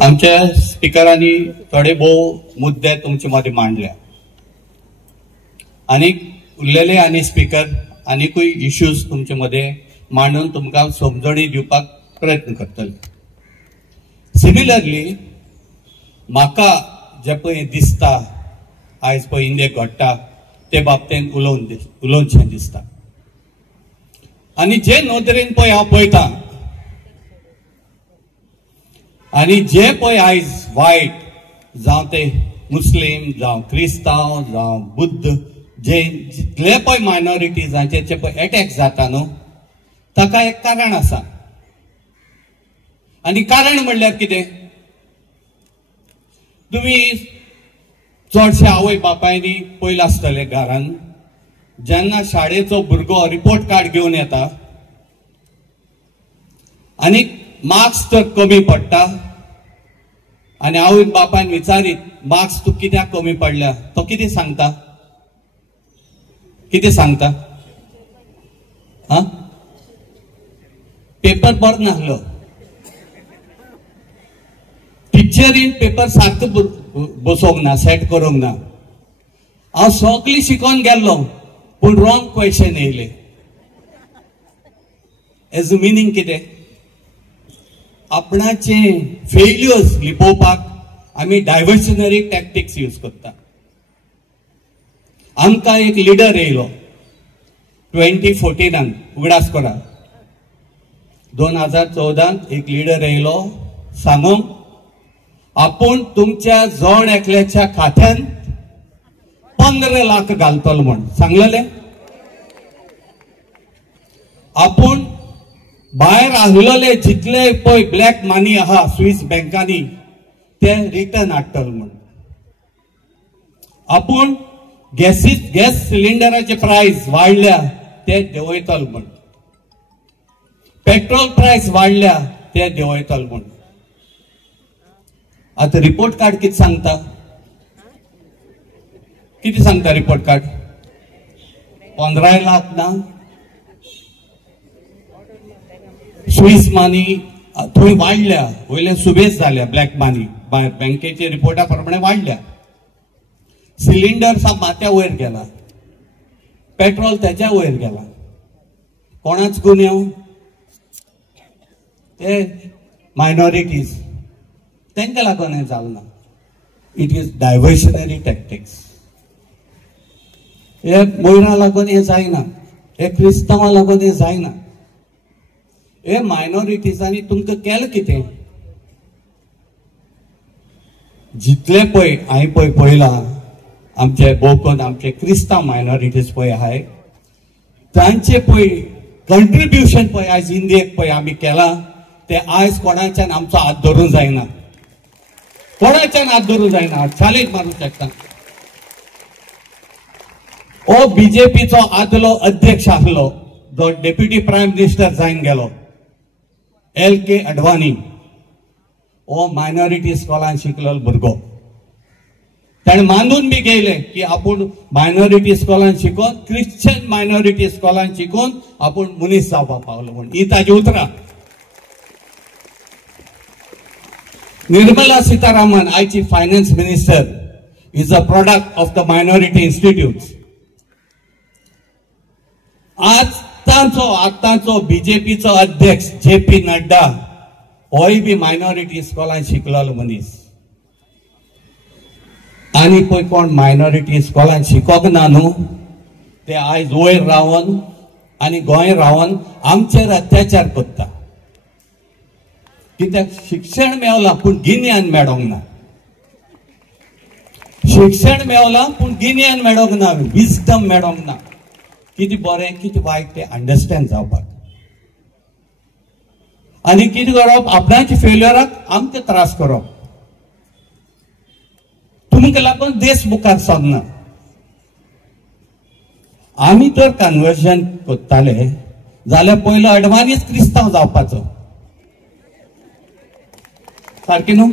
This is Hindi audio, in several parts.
आमच्या स्पीकरांनी थोडे भोव मुद्दे तुमचे मध्ये मांडल्या आणि उरलेले आणि स्पीकर आनीकूय इश्यूज तुमचे मध्ये मांडून तुमकां समजणी दिवपाक प्रयत्न करतले। सिमिलरली म्हाका जे पळय दिसता आयज पळय इंडियेक घडटा ते बाबतींत उलोवचें दिसता आणि जे नदरेन पळय हांव पळयतां आणि जे पळय आयज वायट जावं ते मुस्लीम जावं क्रिस्तांव जावं बुद्ध जैन जितले पळय मायनॉरिटीजांचेर पळय अटॅक जाता न्हू ताका एक कारण आसा आणि कारण म्हणल्यार कितें तुम्ही चडशे आवय बापायनी पळयलां आसतलें घरान जेन्ना शाळेचो भुरगो रिपोर्ट कार्ड घेवन येता आनी मार्क्स तर कमी पडटा आणि आवय बापायन विचारीत मार्क्स तू कित्याक कमी पडल्या तो कितें सांगता हा पेपर बरो नासलो टिचरीन पेपर सारको बसोवंक ना सेट करूंक ना हांव सगळी शिकोन गेल्लो पूण रॉंग क्वेश्चन येयले हेजो मिनींग कितें आपणाचे फेल्युअर्स लिपोवपाक आमी डायवर्शनरी टॅक्टिक्स यूज करता। आमकां एक लिडर येयलो 2014 उगडास करा 2014 एक लिडर येयलो सांगूंक आपूण तुमच्या जोड एकल्याच्या खात्यान 15 लाख घालतलो म्हण सांगलेले आपूण भायर आहलेले जितले पळय ब्लॅक मनी आहा स्विस बँकांनी ते रिटर्न हाडटलो म्हण आपूण गॅस सिलिंडराचे प्राइस वाडल्या ते देंवयतलो म्हण पेट्रोल प्राइस वाडल्या ते देंवयतलो म्हण आता रिपोर्ट कार्ड कितें सांगता रिपोर्ट कार्ड 15 लाख ना स्विस मनी थंय वाडल्या वयल्यान सुबेज जाल्या ब्लॅक मनी बँकेच्या रिपोर्टा प्रमाणे वाडल्या सिलिंडर माथ्या वयर गेला पेट्रोल त्याच्या वयर गेला कोणाच गुन्यांव ते मायनॉरिटीज तांकां लागून हें जालें ना इट इज डायवर्शनरी टॅक्टिक्स हे मोयरां लागून हें जायना हे क्रिस्तांवां लागून हें जायना हे मायनॉरिटीजांनी तुमकां केलें कितें जितले पळय हांवें पळय पळयलां आमचे भोवकन आमचे क्रिस्तांव मायनॉरिटीज पळय आहाय तांचे पळय कंट्रिब्युशन पळय आयज इंडियेक पळय आमी केलां ते आयज कोणाच्यान आमचो हात धरूंक जायना कोणाच्यान हात धरूंक जायना चॅलेंज मारूंक शकता हो बीजेपीचो आदलो अध्यक्ष आसलो जो डेप्युटी प्रायम मिनिस्टर जावन गेलो LK अडवाणी हो मायनॉरिटी स्कॉलान शिकलेलो भुरगो ताणें मानून बी गेले की आपूण मायनॉरिटी स्कॉलान शिकून क्रिश्चन मायनॉरिटी स्कॉलान शिकून आपूण मनीस जावपाक पावलो म्हूण ही ताजी उतरां निर्मला सीतारामन आयची finance minister is a product of the minority institutes आतांचो बीजेपीचो अध्यक्ष JP नड्डा होय बी मायनॉरिटी स्कॉलान शिकलेलो मनीस आनी पळय कोण मायनॉरिटी स्कॉलान शिकोंक ना न्हू ते आयज वयर रावन आनी गोंय रावन आमचेर अत्याचार करता कित्याक शिक्षण मेवलां पूण गिन्यान मेळोंक ना शिक्षण मेवलां पूण गिन्यान मेळोंक ना विजडम मेळोंक ना कितें बरें कितें वायट ते अंडरस्टँड जावपाक आनी कितें करप आपणाच्या फेल्युअराक आमकां त्रास करप तुमकां लागून देश मुखार सरना आमी तर कन्वर्जन करताले जाल्यार पयलो अडवाणीच क्रिस्तांव जावपाचो सारकें न्हू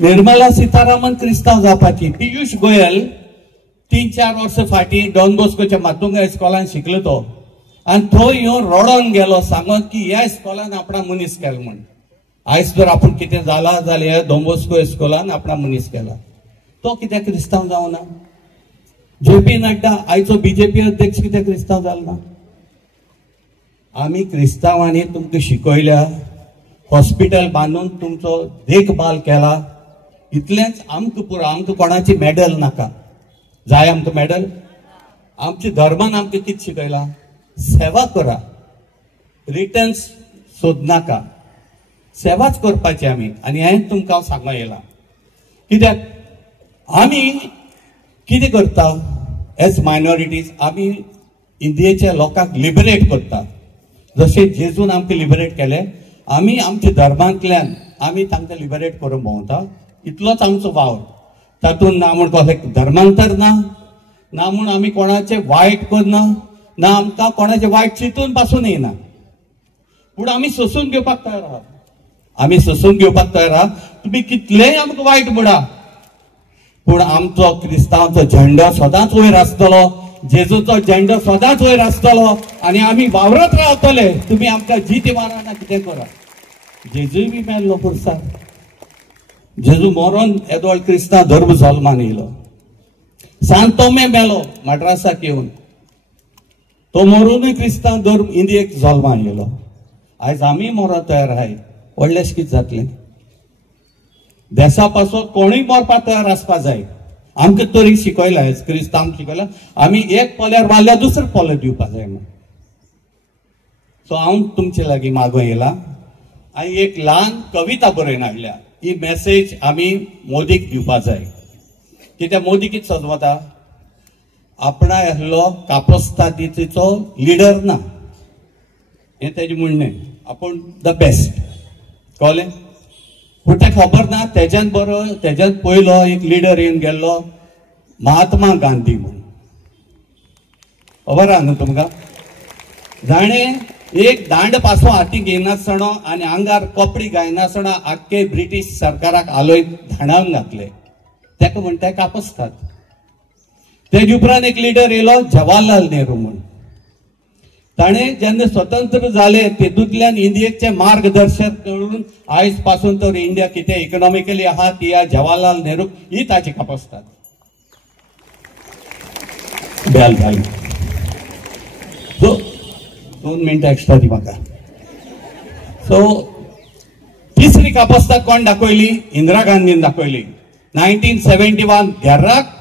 निर्मला सीतारामन क्रिस्तांव जावपाची पियुष गोयल 3-4 वर्सां फाटीं डॉन बॉस्कोच्या मातुंगा इस्कॉलान शिकलो तो आनी थंय येवन रडोन गेलो सांगोन की ह्या इस्कॉलान आपणा मनीस केलो म्हण आयज जर आपूण कितें जाला जाल्यार डॉन बॉस्को इस्कॉलान आपणा मनीस केला, तो कित्याक क्रिस्तांव जावना? जेपी नड्डा आयचो बीजेपी अध्यक्ष कित्याक क्रिस्तांव जालो ना? आमी क्रिस्तांवांनी तुमकां शिकयल्या, हॉस्पिटल बांदून तुमचो देखभाल केला, इतलेंच आमकां पुरो. आमकां कोणाची मॅडल नाका. जाय आमकां मॅडल? आमच्या धर्मान आमकां कितें शिकयला? सेवा करा, रिटर्न्स सोदनाका, सेवाच करपाची आमी. आनी हें तुमकां हांव सांगूंक येयला. कित्याक आमी कितें करता एज मायनॉरिटीज? आमी इंडियेच्या लोकांक लिबरेट करता. जशें जेजून आमकां लिबरेट केलें, आमी आमच्या धर्मांतल्यान आमी तांकां लिबरेट करून भोंवता. इतलोच आमचो वावर. तातूंत ना म्हूण कसलें धर्मांतर ना, ना म्हूण आमी कोणाचें वायट करना, ना आमकां कोणाचें वायट चिंतून पासून येना. पूण आमी सोसून घेवपाक तयार आहात. आमी सोसून घेवपाक तयार आहात. तुमी कितलेंय आमकां वायट म्हणा, पूण आमचो क्रिस्तांवाचो झेंडो सदांच वयर आसतलो, जेजूचो झेंडो सदांच वयर आसतलो, आनी आमी वावरत रावतले. तुमी आमकां जीत मारा ना कितें करा. जेजूय बी मेल्लो पुरसार. जेजू मरोन येदोळ क्रिस्तांव धर्म जल्मान येयलो. सांत तोमे मेलो मद्रासाक येवन, तो मरूनय क्रिस्तांव धर्म इंडियेक जल्मान येयलो. आयज आमी मरो तयार आहाय, व्हडलेंच कितें जातलें? देशा पासून कोणूय मरपाक तयार आसपाक जाय. आमकां तरी शिकयला, क्रिस्तांव शिकयला, आमी एक पोल्यार मारल्यार दुसरो पोलो दिवपाक जाय म्हणून. सो हांव तुमचे लागीं मागूं येयला. हांवें एक ल्हान कविता बरयन हाडल्या. ही मॅसेज आमी मोदीक दिवपाक जाय. कित्याक मोदी कितें सजवता? आपणा आहलो कापस्तादीचो लिडर ना, हें तेजें म्हणणें. आपूण द बेस्ट कळ्ळें. पूण तेका खबर ना तेज्यान बरो, तेज्यान पयलो एक लिडर येवन गेल्लो महात्मा गांधी म्हणून. खबर आहा न्हू तुमकां? जाणें एक दांड पासो हातीक घेयनासतना आनी आंगार कपडे घायनासतना आख्खे ब्रिटीश सरकाराक आलोय धाणावन घातले. तेका म्हणटाय कापस्ताद. तेजे उपरांत एक लिडर येयलो जवाहरलाल नेहरू म्हणून. ताणें जेन्ना स्वतंत्र जालें तेतूंतल्यान इंडियेचे मार्गदर्शक करून आयज पासून तर इंडिया कितें इकॉनॉमिकली आहा ती जवाहरलाल नेहरू ही ताची कापस्ताद. बेल घाली. सो 2 मिनटां एक्स्ट्रा दी म्हाका. सो तिसरी कापस्ताद कोण दाखयली? इंदिरा गांधीन दाखयली. 1971 घेर्राक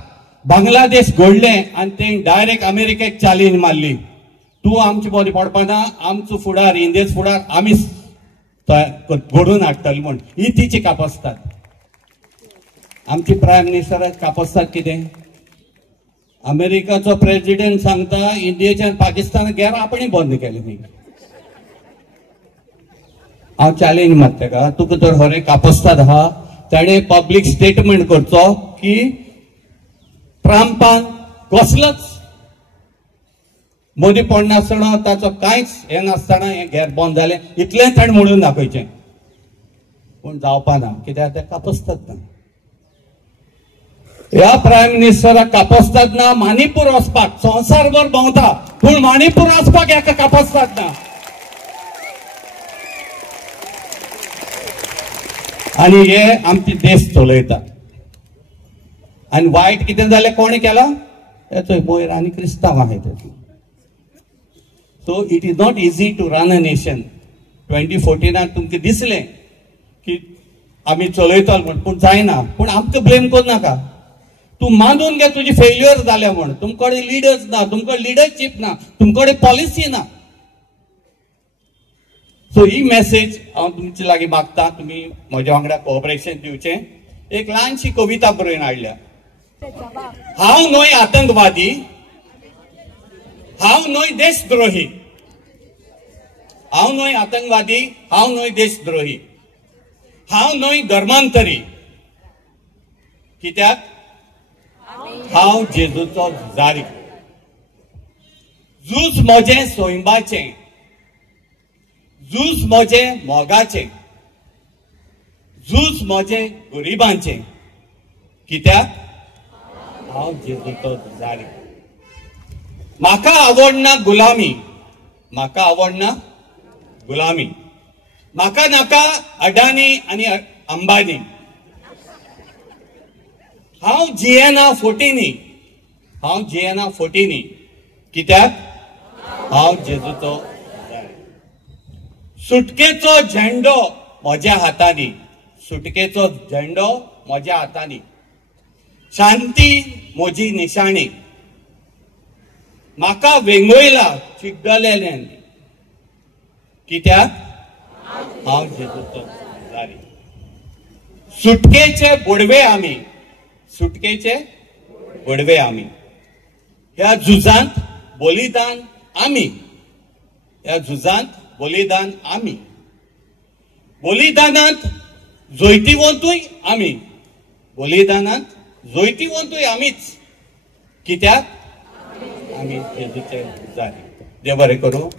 बांगलादेश घडलें आनी तें डायरेक्ट अमेरिकेक चॅलेंज मारली. तूं आमचे बरें पडपाना, आमचो फुडार इंडियेचो फुडार आमी घडोवन हाडटली म्हूण. ही तिची कापस्ताद. आमची प्रायम मिनिस्टर कापस्ताद कितें? अमेरिकाचो प्रेसिडेंट सांगता इंडियेच्यान पाकिस्तानाक घेर आपणें बंद केलें न्ही. हांव चॅलेंज मारता तेका, तुका तर खरें कापस्ताद आहा. ताणें पब्लीक स्टेटमेंट करचो की ट्रंपान कसलोच मोदी पडनासतना ताचो कांयच हें नासतना हें घेर बंद जालें इतलें ताणें म्हणून दाखयचें. पूण जावपा ना, कित्याक तें कापस्ताद ना. ह्या प्रायम मिनिस्टराक कापस्ताद ना. मणिपूर वचपाक संवसारभर भोंवता, पूण मणिपूर वचपाक हेका कापस्ताद ना. आनी हे आमचे देश चलयता. आनी वायट कितें जालें कोणी केलां? थंय मोयर आनी क्रिस्तांव आहाय तेतून. So it is not easy to run a nation. 2014 तुमकां दिसलें की आमी चलयतलो म्हण, पूण जायना. पूण आमकां ब्लेम करूं नाका. तूं मानून घे तुजी फेल्युअर जाल्या म्हण. तुमचे कडेन लिडर्स ना, तुमचे कडेन लिडरशीप ना, तुमचे कडेन पॉलिसी ना. सो ही मेसेज हांव तुमचे लागीं मागता. तुमी म्हज्या वांगडा कोऑपरेशन दिवचें. एक ल्हानशी कविता बरोवन हाडल्या. हांव न्हय आतंकवादी, हांव न्हय देशद्रोही. हांव न्हय आतंकवादी, हांव न्हय देशद्रोही, हांव न्हय धर्मांतरी. कित्याक? हांव जेजूचो जारी. झूज म्हजें सोयंबाचें, झूज म्हजें मोगाचें, झूज म्हजें गरिबांचें. कित्याक? हांव जेजूचो जारी. म्हाका आवडना गुलामी, म्हाका आवडना गुलामी. म्हाका नाका अडानी आणि अंबानी, हांव जियेना फोटिनी, हांव जियेना फोटिनी, कित्याक हांव जेजूचो जाय. सुटकेचो झेंडो म्हज्या हातांनी, सुटकेचो झेंडो म्हज्या हातांनी, शांती म्हजी निशाणी, म्हाका वेंगोयला चिड्डलेल्यान, कित्याक हांव जेजूचो जारी. सुटकेचे बोडवे आमी, सुटकेचे बोडवे आमी, ह्या झुजांत बलिदान आमी, ह्या झुजांत बलिदान आमी, बलिदानांत जैतिवंतूय आमी, बलिदानांत जैतिवंतूय आमीच, कित्याक आमी जेजूचे जारी. देव बरें करूं.